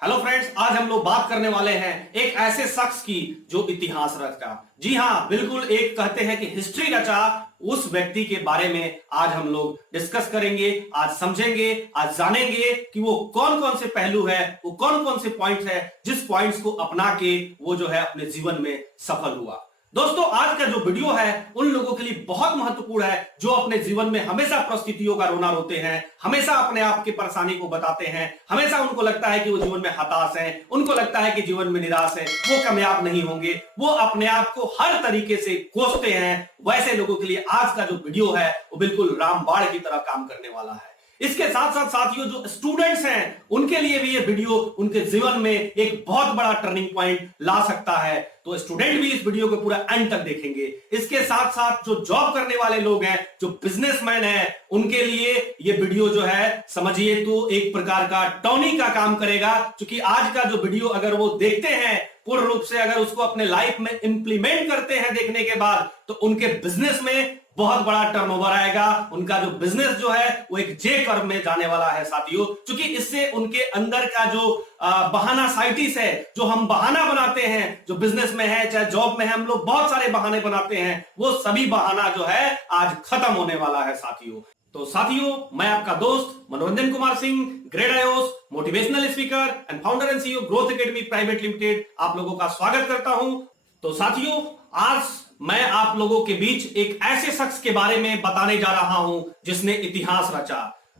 Hello friends, आज हम लोग बात करने वाले हैं एक ऐसे शख्स की जो इतिहास रचा। जी हां, बिल्कुल एक कहते हैं कि हिस्ट्री रचा उस व्यक्ति के बारे में आज हम लोग डिस्कस करेंगे। आज समझेंगे, आज जानेंगे कि वो कौन कौन से पहलू है, वो कौन कौन से पॉइंट्स है जिस पॉइंट्स को अपना के वो जो है अपने जीवन में सफल हुआ। दोस्तों, आज का जो वीडियो है उन लोगों के लिए बहुत महत्वपूर्ण है जो अपने जीवन में हमेशा परिस्थितियों का रोना रोते हैं, हमेशा अपने आप की परेशानी को बताते हैं, हमेशा उनको लगता है कि वो जीवन में हताश हैं, उनको लगता है कि जीवन में निराश है, वो कामयाब नहीं होंगे, वो अपने आप को हर तरीके से कोसते हैं। वैसे लोगों के लिए आज का जो वीडियो है वो बिल्कुल रामबाण की तरह काम करने वाला है। इसके साथ साथ साथियों, जो स्टूडेंट्स हैं उनके लिए भी ये वीडियो उनके जीवन में एक बहुत बड़ा टर्निंग पॉइंट ला सकता है। तो स्टूडेंट भी इस वीडियो को पूरा एंड तक देखेंगे। इसके साथ साथ जो जॉब करने वाले लोग हैं, जो बिजनेसमैन हैं, उनके लिए ये वीडियो जो है समझिए तो एक प्रकार का टॉनिक का काम करेगा। क्योंकि आज का जो वीडियो अगर वो देखते हैं पूर्ण रूप से, अगर उसको अपने लाइफ में इंप्लीमेंट करते हैं देखने के बाद, तो उनके बिजनेस में बहुत बड़ा टर्नओवर आएगा। उनका जो बिजनेस जो है वो एक जे कर्व में जाने वाला है साथियों। क्योंकि इससे उनके अंदर का जो बहाना साइटिस है, जो हम बहाना बनाते हैं, जो बिजनेस में है चाहे जॉब में है, हम लोग बहुत सारे बहाने बनाते हैं, वो सभी बहाना जो है आज खत्म होने वाला है साथियों। तो साथियों, मैं आपका दोस्त मनोरंजन Kumar Singh, grade iOS, motivational speaker and founder and CEO growth academy private limited, आप लोगों का स्वागत करता हूं। तो साथियों, आज मैं आप लोगों के बीच एक ऐसे शख्स के बारे में बताने जा रहा हूं जिसने इतिहास रचा।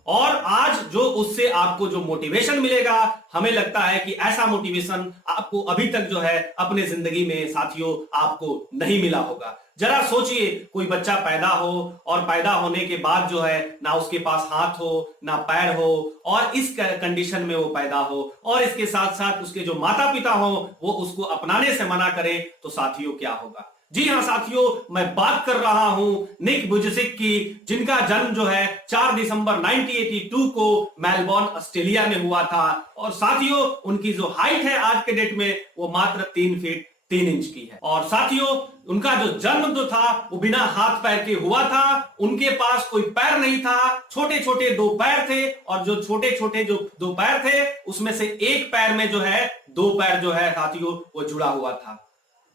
और आज जो उससे आपको जो मोटिवेशन मिलेगा, हमें लगता है कि ऐसा मोटिवेशन आपको अभी तक जो है अपने जिंदगी में साथियों आपको नहीं मिला होगा। जरा सोचिए, कोई बच्चा पैदा हो और पैदा होने के बाद जो है ना उसके पास हाथ हो ना पैर हो, और इस कंडीशन में वो पैदा हो, और इसके साथ साथ उसके जो माता पिता हो वो उसको अपनाने से मना करे, तो साथियों क्या होगा। जी हां साथियों, मैं बात कर रहा हूं निक वुजसिक की, जिनका जन्म जो है 4 दिसंबर 1982 को मेलबोर्न ऑस्ट्रेलिया में हुआ था। और साथियों, उनकी जो हाइट है आज के डेट में वो मात्र 3 फीट 3 इंच की है। और साथियों, उनका जो जन्म जो था वो बिना हाथ पैर के हुआ था। उनके पास कोई पैर नहीं था, छोटे छोटे 2 पैर थे, और जो छोटे छोटे जो 2 पैर थे उसमें से एक पैर में जो है 2 पैर जो है साथियों वो जुड़ा हुआ था।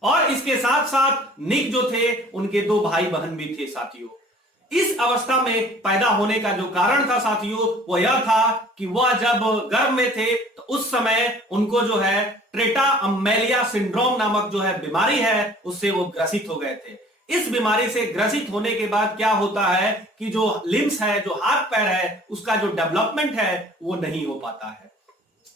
और इसके साथ साथ निक जो थे उनके 2 भाई बहन भी थे साथियों। इस अवस्था में पैदा होने का जो कारण था साथियों वो यह था कि वह जब गर्भ में थे तो उस समय उनको जो है ट्रेटा अम्मेलिया सिंड्रोम नामक जो है बीमारी है उससे वो ग्रसित हो गए थे। इस बीमारी से ग्रसित होने के बाद क्या होता है कि जो लिम्स है, जो हाथ पैर है, उसका जो डेवलपमेंट है वो नहीं हो पाता है।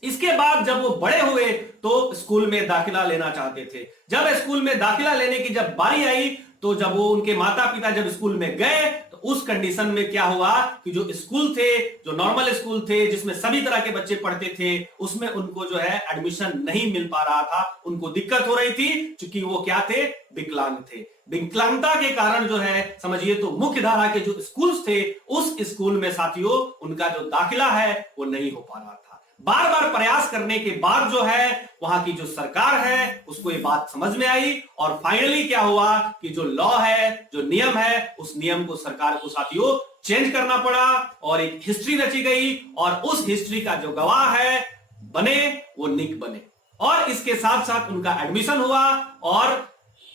इसके बाद जब वो बड़े हुए तो स्कूल में दाखिला लेना चाहते थे। जब स्कूल में दाखिला लेने की जब बारी आई, तो जब वो उनके माता पिता जब स्कूल में गए तो उस कंडीशन में क्या हुआ कि जो स्कूल थे, जो नॉर्मल स्कूल थे जिसमें सभी तरह के बच्चे पढ़ते थे, उसमें उनको जो है एडमिशन नहीं मिल पा रहा था। उनको दिक्कत हो रही थी क्योंकि वो क्या थे, विकलांग थे। विकलांगता के कारण जो है समझिए तो मुख्य धारा के जो स्कूल्स थे उस स्कूल में साथियों उनका जो दाखिला है वो नहीं हो पा रहा था। बार बार प्रयास करने के बाद जो है वहां की जो सरकार है उसको ये बात समझ में आई, और फाइनली क्या हुआ कि जो लॉ है, जो नियम है, उस नियम को सरकार को साथियों चेंज करना पड़ा, और एक हिस्ट्री रची गई, और उस हिस्ट्री का जो गवाह है बने वो निक बने। और इसके साथ साथ उनका एडमिशन हुआ, और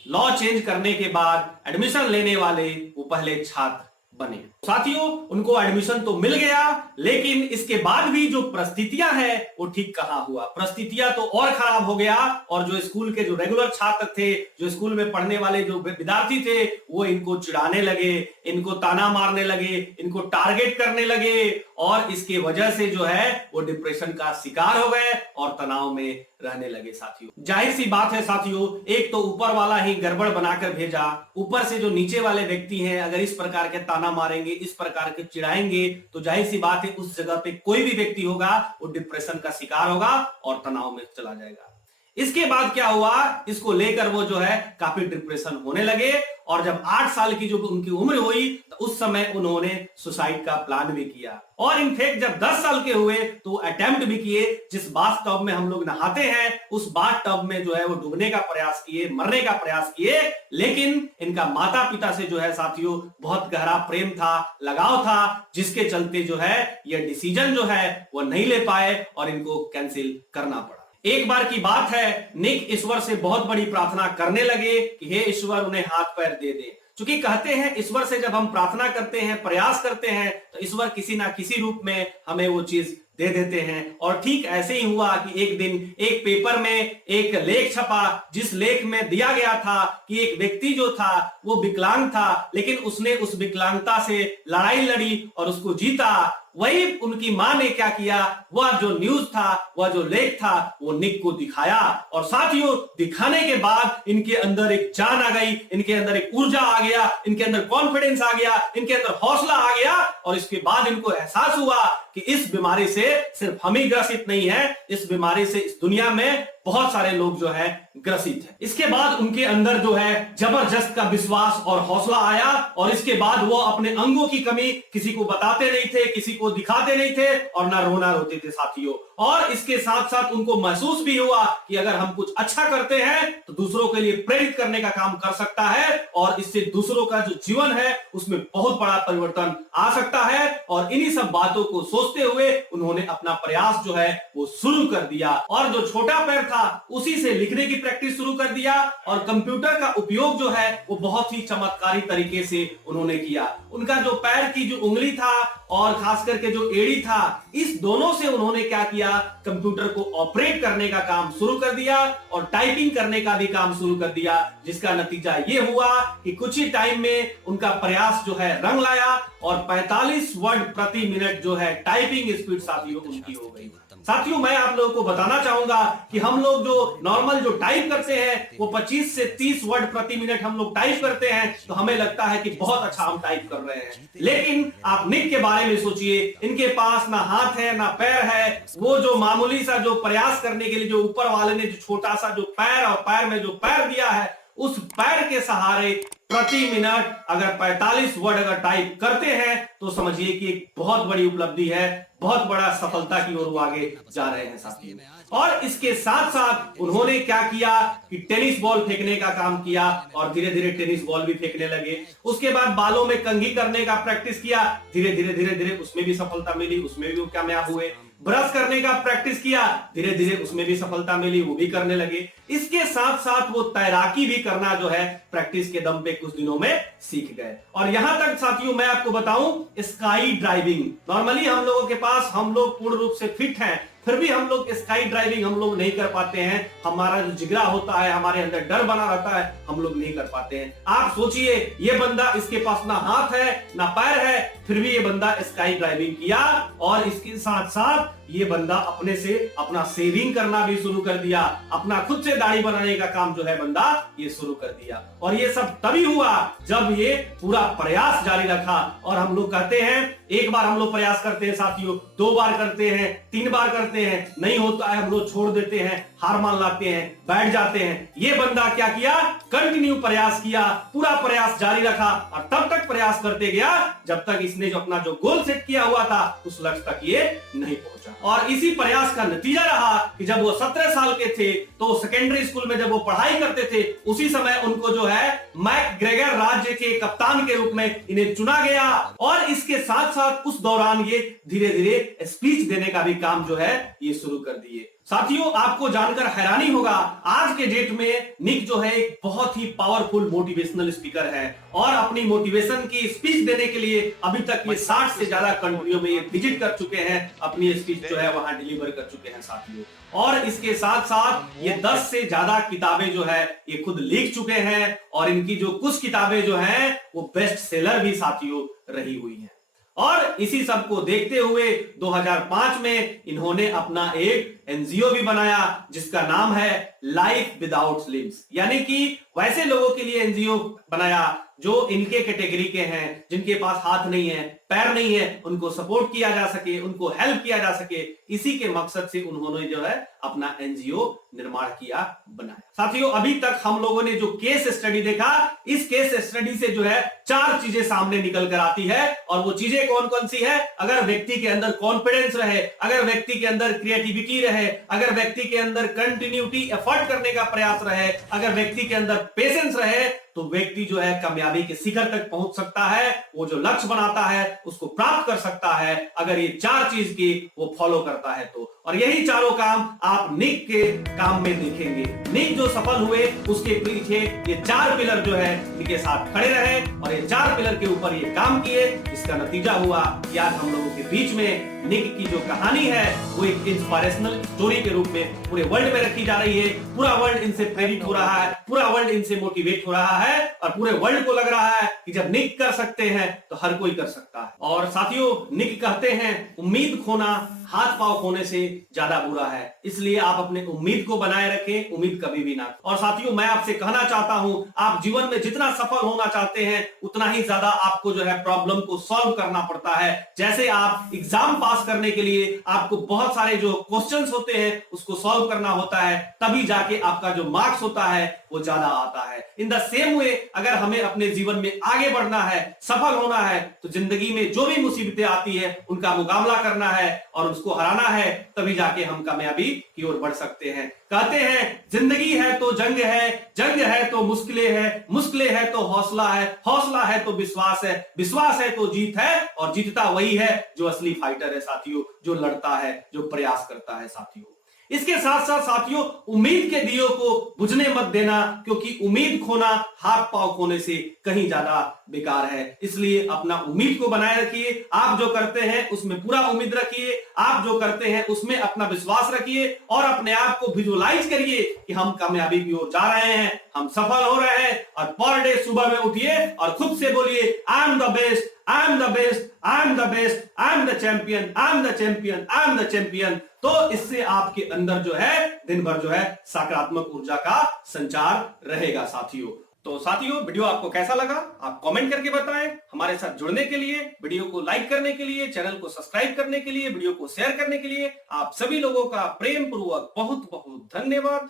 लॉ चेंज करने के बाद एडमिशन लेने वाले वो पहले छात्र बने। साथियों, उनको एडमिशन तो मिल गया, लेकिन इसके बाद भी जो परिस्थितियां हैं वो ठीक कहां हुआ, परिस्थितियां तो और खराब हो गया। और जो स्कूल के जो रेगुलर छात्र थे, जो स्कूल में पढ़ने वाले जो विद्यार्थी थे, वो इनको चिढ़ाने लगे, इनको ताना मारने लगे, इनको टारगेट करने लगे, और इसके वजह से जो है वो डिप्रेशन का शिकार हो गए और तनाव में रहने लगे साथियों। जाहिर सी बात है साथियों, एक तो ऊपर वाला ही गड़बड़ बनाकर भेजा, ऊपर से जो नीचे वाले व्यक्ति हैं अगर इस प्रकार के ताना मारेंगे, इस प्रकार के चिढ़ाएंगे, तो जाहिर सी बात है उस जगह पे कोई भी व्यक्ति होगा वो डिप्रेशन का शिकार होगा और तनाव में चला जाएगा। इसके बाद क्या हुआ, इसको लेकर वो जो है काफी डिप्रेशन होने लगे और जब 8 साल की जो उनकी उम्र हुई तो उस समय उन्होंने सुसाइड का प्लान भी किया और इनफैक्ट जब 10 साल के हुए तो अटेम्प्ट भी किए। जिस बाथ टब में हम लोग नहाते हैं उस बाथ टब में जो है वो डूबने का प्रयास किए, मरने का प्रयास किए, लेकिन इनका माता पिता से जो है साथियों बहुत गहरा प्रेम था, लगाव था, जिसके चलते जो है ये डिसीजन जो है वो नहीं ले पाए और इनको कैंसिल करना पड़ा। एक बार की बात है, निक ईश्वर से बहुत बड़ी प्रार्थना करने लगे कि हे ईश्वर उन्हें हाथ पैर दे दे। क्योंकि कहते हैं ईश्वर से जब हम प्रार्थना करते हैं, प्रयास करते हैं तो ईश्वर किसी ना किसी रूप में हमें वो चीज दे देते हैं। और ठीक ऐसे ही हुआ कि एक दिन एक पेपर में एक लेख छपा जिस लेख में दिया गया था कि एक व्यक्ति जो था वो विकलांग था, लेकिन उसने उस विकलांगता से लड़ाई लड़ी और उसको जीता। वही उनकी मां ने क्या किया, वह जो न्यूज था, वह जो लेख था, वो निक को दिखाया और साथियों दिखाने के बाद इनके अंदर एक जान आ गई, इनके अंदर एक ऊर्जा आ गया, इनके अंदर कॉन्फिडेंस आ गया, इनके अंदर हौसला आ गया और इसके बाद इनको एहसास हुआ कि इस बीमारी से सिर्फ हम ही ग्रसित नहीं है, इस बीमारी से इस दुनिया में बहुत सारे लोग जो है ग्रसित हैं। इसके बाद उनके अंदर जो है जबरदस्त का विश्वास और हौसला आया और इसके बाद वो अपने अंगों की कमी किसी को बताते नहीं थे, किसी को दिखाते नहीं थे और ना रोना रोते थे साथियों। और इसके साथ साथ उनको महसूस भी हुआ कि अगर हम कुछ अच्छा करते हैं तो दूसरों के लिए प्रेरित करने का काम कर सकता है और इससे दूसरों का जो जीवन है उसमें बहुत बड़ा परिवर्तन आ सकता है। और इन्हीं सब बातों को सोचते हुए उन्होंने अपना प्रयास जो है वो शुरू कर दिया और जो छोटा पैर था उसी से लिखने की प्रैक्टिस शुरू कर दिया और कंप्यूटर का उपयोग जो है वो बहुत ही चमत्कारी तरीके से उन्होंने किया। उनका जो पैर की जो उंगली था और खास करके जो एड़ी था, इस दोनों से उन्होंने क्या किया, कंप्यूटर को ऑपरेट करने का काम शुरू कर दिया और टाइपिंग करने का भी काम शुरू कर दिया, जिसका नतीजा ये हुआ कि कुछ ही टाइम में उनका प्रयास जो है रंग लाया और 45 वर्ड प्रति मिनट जो है टाइपिंग स्पीड साथियों उनकी हो गई। साथियों मैं आप लोगों को बताना चाहूंगा कि हम लोग जो नॉर्मल जो टाइप करते हैं वो 25 से 30 वर्ड प्रति मिनट हम लोग टाइप करते हैं तो हमें लगता है कि बहुत अच्छा हम टाइप कर रहे हैं, लेकिन आप निक के बारे में सोचिए, इनके पास ना हाथ है ना पैर है। वो जो मामूली सा जो प्रयास करने के लिए जो ऊपर वाले ने जो छोटा सा जो पैर और पैर में जो पैर दिया है, उस पैर के सहारे प्रति मिनट अगर 45 वर्ड अगर टाइप करते हैं तो समझिए कि एक बहुत बड़ी उपलब्धि है, बहुत बड़ा सफलता की ओर वो आगे जा रहे हैं साथियों। और इसके साथ साथ उन्होंने क्या किया कि टेनिस बॉल फेंकने का काम किया और धीरे धीरे टेनिस बॉल भी फेंकने लगे। उसके बाद बालों में कंघी करने का प्रैक्टिस किया, धीरे धीरे उसमें भी सफलता मिली, उसमें भी वो कामयाब हुए। ब्रश करने का प्रैक्टिस किया, धीरे धीरे उसमें भी सफलता मिली, वो भी करने लगे। इसके साथ साथ वो तैराकी भी करना जो है प्रैक्टिस के दम पे कुछ दिनों में सीख गए। और यहां तक साथियों मैं आपको बताऊं, स्काई ड्राइविंग, नॉर्मली हम लोगों के पास, हम लोग पूर्ण रूप से फिट हैं, फिर भी हम लोग स्काई ड्राइविंग हम लोग नहीं कर पाते हैं। हमारा जो जिगरा होता है, हमारे अंदर डर बना रहता है, हम लोग नहीं कर पाते हैं। आप सोचिए, ये बंदा, इसके पास ना हाथ है ना पैर है, फिर भी ये बंदा स्काई ड्राइविंग किया और इसके साथ साथ ये बंदा अपने से अपना सेविंग करना भी शुरू कर दिया, अपना खुद से दाढ़ी बनाने का काम जो है बंदा ये शुरू कर दिया। और ये सब तभी हुआ जब ये पूरा प्रयास जारी रखा। और हम लोग कहते हैं, एक बार हम लोग प्रयास करते हैं साथियों, 2 बार करते हैं, 3 बार करते हैं, नहीं होता है हम लोग छोड़ देते हैं, हार मान लाते हैं, बैठ जाते हैं। ये बंदा क्या किया, कंटिन्यू प्रयास किया, पूरा प्रयास जारी रखा और तब तक प्रयास करते गया जब तक इसने जो अपना जो गोल सेट किया हुआ था उस लक्ष्य तक ये नहीं पहुंचा। और इसी प्रयास का नतीजा रहा कि जब वो 17 साल के थे तो सेकेंडरी स्कूल में जब वो पढ़ाई करते थे, उसी समय उनको जो है मैकग्रेगर राज्य के कप्तान के रूप में इन्हें चुना गया। और इसके साथ साथ उस दौरान ये धीरे धीरे स्पीच देने का भी काम जो है ये शुरू कर दिए। साथियों आपको जानकर हैरानी होगा, आज के डेट में निक जो है एक बहुत ही पावरफुल मोटिवेशनल स्पीकर है और अपनी मोटिवेशन की स्पीच देने के लिए अभी तक ये 60 से ज्यादा कंट्रियों में ये विजिट कर चुके हैं, अपनी स्पीच जो है वहां डिलीवर कर चुके हैं साथियों। और इसके साथ साथ ये 10 से ज्यादा किताबें जो है ये खुद लिख चुके हैं और इनकी जो कुछ किताबें जो हैं वो बेस्ट सेलर भी साथियों रही हुई हैं। और इसी सब को देखते हुए 2005 में इन्होंने अपना एक एनजीओ भी बनाया जिसका नाम है लाइफ विदाउट लिम्स, यानी कि वैसे लोगों के लिए एनजीओ बनाया जो इनके कैटेगरी के हैं, जिनके पास हाथ नहीं है, पैर नहीं है उनको सपोर्ट किया जा सके, उनको हेल्प किया जा सके, इसी के मकसद से उन्होंने जो है अपना एनजीओ निर्माण किया, बनाया। साथियों, अभी तक हम लोगों ने जो केस स्टडी देखा, इस केस स्टडी से जो है 4 चीजें सामने निकल कर आती है, और वो चीजें कौन कौन सी है? अगर व्यक्ति के अंदर कॉन्फिडेंस रहे, अगर व्यक्ति के अंदर क्रिएटिविटी रहे, अगर व्यक्ति के अंदर कंटिन्यूटी एफर्ट करने का प्रयास रहे, अगर व्यक्ति के अंदर पेशेंस रहे, तो व्यक्ति जो है कामयाबी के शिखर तक पहुंच सकता है, वो जो लक्ष्य बनाता है उसको प्राप्त कर सकता है, अगर ये 4 चीज की वो फॉलो करता है तो। और यही चारों काम आप निक के काम में देखेंगे। निक जो सफल हुए उसके पीछे ये 4 पिलर जो है इनके साथ खड़े रहे, और ये 4 पिलर के ऊपर ये काम किए। इसका नतीजा हुआ कि आज हम लोगों के बीच में निक की जो कहानी है वो एक इंस्पिरेशनल स्टोरी के रूप में पूरे वर्ल्ड में रखी जा रही है। पूरा वर्ल्ड इनसे प्रेरित हो रहा है, पूरा वर्ल्ड इनसे मोटिवेट हो रहा है, और पूरे वर्ल्ड को लग रहा है कि जब निक कर सकते हैं तो हर कोई कर सकता है। और साथियों, निक कहते हैं उम्मीद खोना हाथ पांव खोने से ज्यादा बुरा है, इसलिए आप अपने उम्मीद को बनाए रखें, उम्मीद कभी भी ना। और साथियों, मैं आपसे कहना चाहता हूं, आप जीवन में जितना सफल होना चाहते हैं उतना ही ज्यादा आपको जो है प्रॉब्लम को सॉल्व करना पड़ता है। जैसे आप एग्जाम पास करने के लिए आपको बहुत सारे जो क्वेश्चंस होते हैं उसको सॉल्व करना होता है, तभी जाके आपका जो मार्क्स होता है वो ज्यादा आता है। इन द सेम वे, अगर हमें अपने जीवन में आगे बढ़ना है, सफल होना है, तो जिंदगी में जो भी मुसीबतें आती है उनका मुकाबला करना है और उसको हराना है, तभी जाके हम कामयाबी की ओर बढ़ सकते हैं। कहते हैं जिंदगी है तो जंग है, जंग है तो मुश्किलें है, मुश्किलें है तो हौसला है, हौसला है तो विश्वास है, विश्वास है तो जीत है, और जीतता वही है जो असली फाइटर है साथियों, जो लड़ता है, जो प्रयास करता है साथियों। इसके साथ साथ साथियों, उम्मीद के दियों को बुझने मत देना, क्योंकि उम्मीद खोना हाथ पांव खोने से कहीं ज्यादा बेकार है। इसलिए अपना उम्मीद को बनाए रखिए, आप जो करते हैं उसमें पूरा उम्मीद रखिए, आप जो करते हैं उसमें अपना विश्वास रखिए, और अपने आप को विजुअलाइज करिए कि हम कामयाबी की ओर जा रहे हैं, हम सफल हो रहे हैं। और पर डे सुबह में उठिए और खुद से बोलिए, I am the best, I am the best, I am the best, I am the champion, I am the champion, I am the champion. तो इससे आपके अंदर जो है दिन भर जो है सकारात्मक ऊर्जा का संचार रहेगा साथियों। तो साथियों, वीडियो आपको कैसा लगा आप कमेंट करके बताएं। हमारे साथ जुड़ने के लिए, वीडियो को लाइक करने के लिए, चैनल को सब्सक्राइब करने के लिए, वीडियो को शेयर करने के लिए आप सभी लोगों का प्रेम पूर्वक बहुत बहुत धन्यवाद।